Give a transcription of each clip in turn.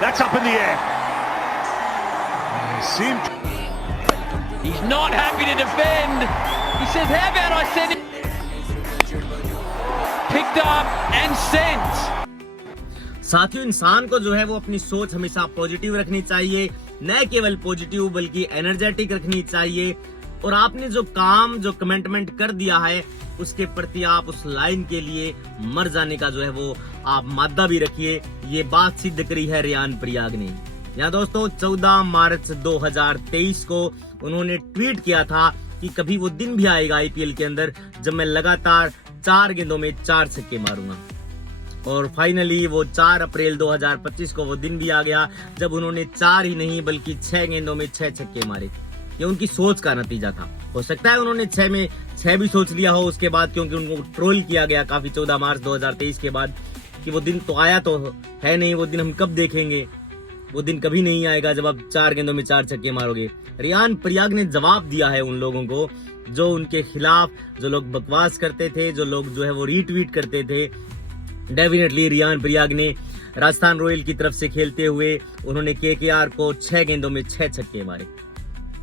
That's up in the air. He's not happy to defend. He says, how about I send it? Picked up and sent. साथियों, इंसान को जो है वो अपनी सोच हमेशा पॉजिटिव रखनी चाहिए, न केवल पॉजिटिव बल्कि एनर्जेटिक रखनी चाहिए। और आपने जो काम जो कमिटमेंट कर दिया है उसके प्रति आप उस लाइन के लिए मर जाने का जो है वो आप मादा भी रखिए। ये बात सिद्ध करी है रियान पराग ने। यहाँ दोस्तों 14 मार्च 2023 को उन्होंने ट्वीट किया था कि कभी वो दिन भी आएगा आईपीएल के अंदर जब मैं लगातार 4 गेंदों में 4 छक्के मारूंगा। और फाइनली वो 4 अप्रैल 2025 को वो दिन भी आ गया जब उन्होंने 4 ही नहीं बल्कि 6 गेंदों में 6 छक्के मारे। ये उनकी सोच का नतीजा था। हो सकता है उन्होंने 6 में 6 भी सोच लिया हो उसके बाद, क्योंकि उनको ट्रोल किया गया काफी 14 मार्च 2023 के बाद कि वो दिन तो आया तो है नहीं, वो दिन हम कब देखेंगे, वो दिन कभी नहीं आएगा जब आप 4 गेंदों में 4 छक्के मारोगे। रियान पराग ने जवाब दिया है उन लोगों को जो उनके खिलाफ जो लोग बकवास करते थे, जो लोग जो है वो रीट्वीट करते थे। डेफिनेटली रियान पराग ने राजस्थान रॉयल की तरफ से खेलते हुए उन्होंने केकेआर को 6 गेंदों में 6 छक्के मारे।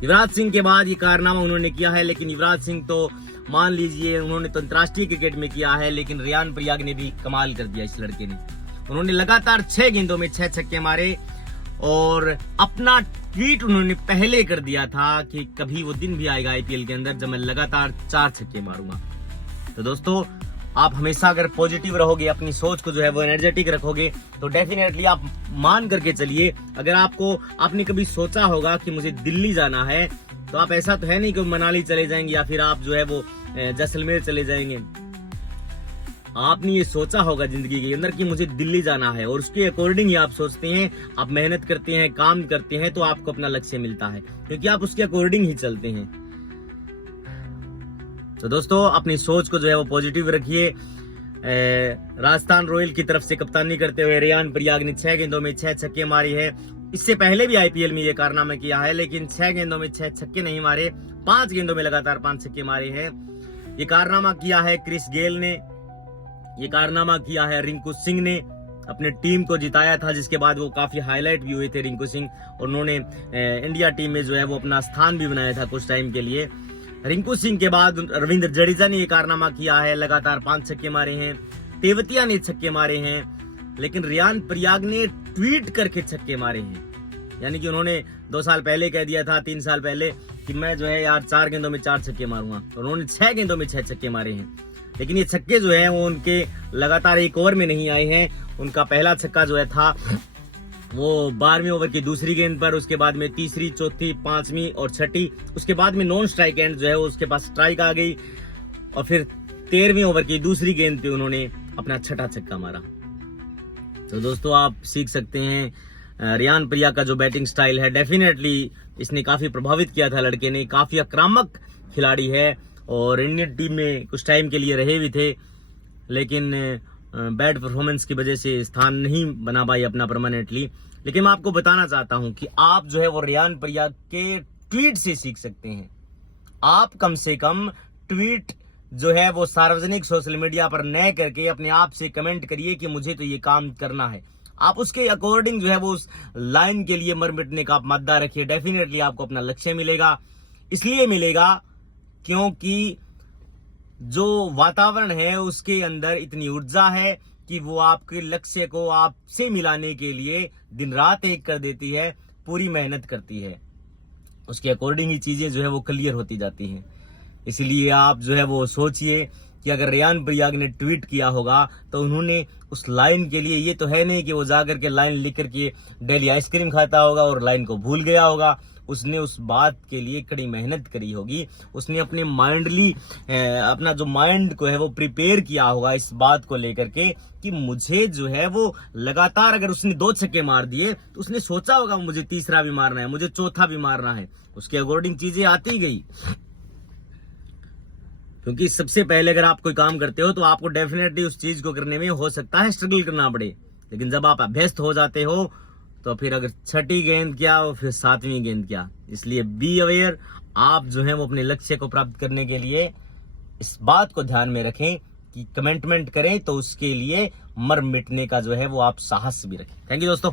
युवराज सिंह के बाद ये कारनामा उन्होंने किया है, लेकिन युवराज सिंह तो मान लीजिए उन्होंने तो अंतर्राष्ट्रीय क्रिकेट में किया है, लेकिन रियान पराग ने भी कमाल कर दिया इस लड़के ने। उन्होंने लगातार 6 गेंदों में 6 छक्के मारे और अपना ट्वीट उन्होंने पहले कर दिया था कि कभी वो दिन भी आएगा आईपीएल के अंदर जब मैं लगातार 4 छक्के मारूंगा। तो दोस्तों, आप हमेशा अगर पॉजिटिव रहोगे, अपनी सोच को जो है वो एनर्जेटिक रखोगे, तो डेफिनेटली आप मान करके चलिए। अगर आपने कभी सोचा होगा कि मुझे दिल्ली जाना है, तो आप ऐसा तो है नहीं कि मनाली चले जाएंगे या फिर आप जो है वो जैसलमेर चले जाएंगे। आपने ये सोचा होगा जिंदगी के अंदर कि मुझे दिल्ली जाना है और उसके अकॉर्डिंग ही आप सोचते हैं, आप मेहनत करते हैं, काम करते हैं, तो आपको अपना लक्ष्य मिलता है, क्योंकि आप उसके अकॉर्डिंग ही चलते हैं। तो दोस्तों, अपनी सोच को जो है वो पॉजिटिव रखिए। राजस्थान रॉयल की तरफ से कप्तानी करते हुए रियान पराग ने 6 गेंदों में 6 छक्के मारी है। इससे पहले भी आईपीएल में ये कारनामा किया है, लेकिन 6 गेंदों में 6 छक्के नहीं मारे, 5 गेंदों में लगातार 5 छक्के मारे हैं। ये कारनामा किया है क्रिस गेल ने, ये कारनामा किया है रिंकू सिंह ने। अपने टीम को जिताया था, जिसके बाद वो काफी हाईलाइट भी हुए थे रिंकू सिंह, और उन्होंने इंडिया टीम में जो है वो अपना स्थान भी बनाया था कुछ टाइम के लिए। रिंकू सिंह के बाद रविंद्र जडेजा ने ये कारनामा किया है, लगातार 5 छक्के मारे हैं। तेवतिया ने छक्के मारे हैं, लेकिन रियान पराग ने ट्वीट करके छक्के मारे हैं। यानी कि उन्होंने 2 साल पहले कह दिया था, 3 साल पहले, कि मैं जो है यार 4 गेंदों में 4 छक्के मारूंगा, और उन्होंने 6 गेंदों में 6 छक्के मारे हैं। लेकिन ये छक्के जो है वो उनके लगातार एक ओवर में नहीं आए हैं। उनका पहला छक्का जो है था वो 12वें ओवर की दूसरी गेंद पर, उसके बाद में तीसरी, चौथी, 5वीं और 6ठी, उसके बाद में नॉन स्ट्राइक एंड जो है वो उसके पास स्ट्राइक आ गई, और फिर 13वें ओवर की दूसरी गेंद पे उन्होंने अपना 6ठा छक्का मारा। तो दोस्तों, आप सीख सकते हैं रियान पराग का जो बैटिंग स्टाइल है, डेफिनेटली इसने काफी प्रभावित किया था लड़के ने। काफी आक्रामक खिलाड़ी है और इंडियन टीम में कुछ टाइम के लिए रहे भी थे, लेकिन बैड परफॉर्मेंस की वजह से स्थान नहीं बना पाई अपना परमानेंटली। लेकिन मैं आपको बताना चाहता हूं कि आप जो है वो रियान पराग के ट्वीट से सीख सकते हैं। आप कम से कम ट्वीट जो है वो सार्वजनिक सोशल मीडिया पर न करके अपने आप से कमेंट करिए कि मुझे तो ये काम करना है। आप उसके अकॉर्डिंग जो है वो उस लाइन के लिए मर मिटने का आप मादा रखिए। डेफिनेटली आपको अपना लक्ष्य मिलेगा। इसलिए मिलेगा क्योंकि जो वातावरण है उसके अंदर इतनी ऊर्जा है कि वो आपके लक्ष्य को आपसे मिलाने के लिए दिन रात एक कर देती है, पूरी मेहनत करती है। उसके अकॉर्डिंग ही चीजें जो है वो क्लियर होती जाती हैं। इसलिए आप जो है वो सोचिए कि अगर रियान पराग ने ट्वीट किया होगा तो उन्होंने उस लाइन के लिए, ये तो है नहीं कि वो जाकर के लाइन लिख करके डेली आइसक्रीम खाता होगा और लाइन को भूल गया होगा। उसने उस बात के लिए कड़ी मेहनत करी होगी। उसने अपने अपना जो माइंड को है वो प्रिपेयर किया होगा इस बात को लेकर के कि मुझे जो है वो लगातार, अगर उसने 2 छक्के मार दिए तो उसने सोचा होगा मुझे तीसरा भी मारना है, मुझे चौथा भी मारना है। उसके अकॉर्डिंग चीजें आती गई। क्योंकि सबसे पहले अगर आप कोई काम करते हो तो आपको डेफिनेटली उस चीज को करने में हो सकता है स्ट्रगल करना पड़े, लेकिन जब आप अभ्यस्त हो जाते हो तो फिर अगर 6ठी गेंद क्या और फिर 7वीं गेंद क्या। इसलिए बी अवेयर। आप जो है वो अपने लक्ष्य को प्राप्त करने के लिए इस बात को ध्यान में रखें कि कमिटमेंट करें तो उसके लिए मर मिटने का जो है वो आप साहस भी रखें। थैंक यू दोस्तों।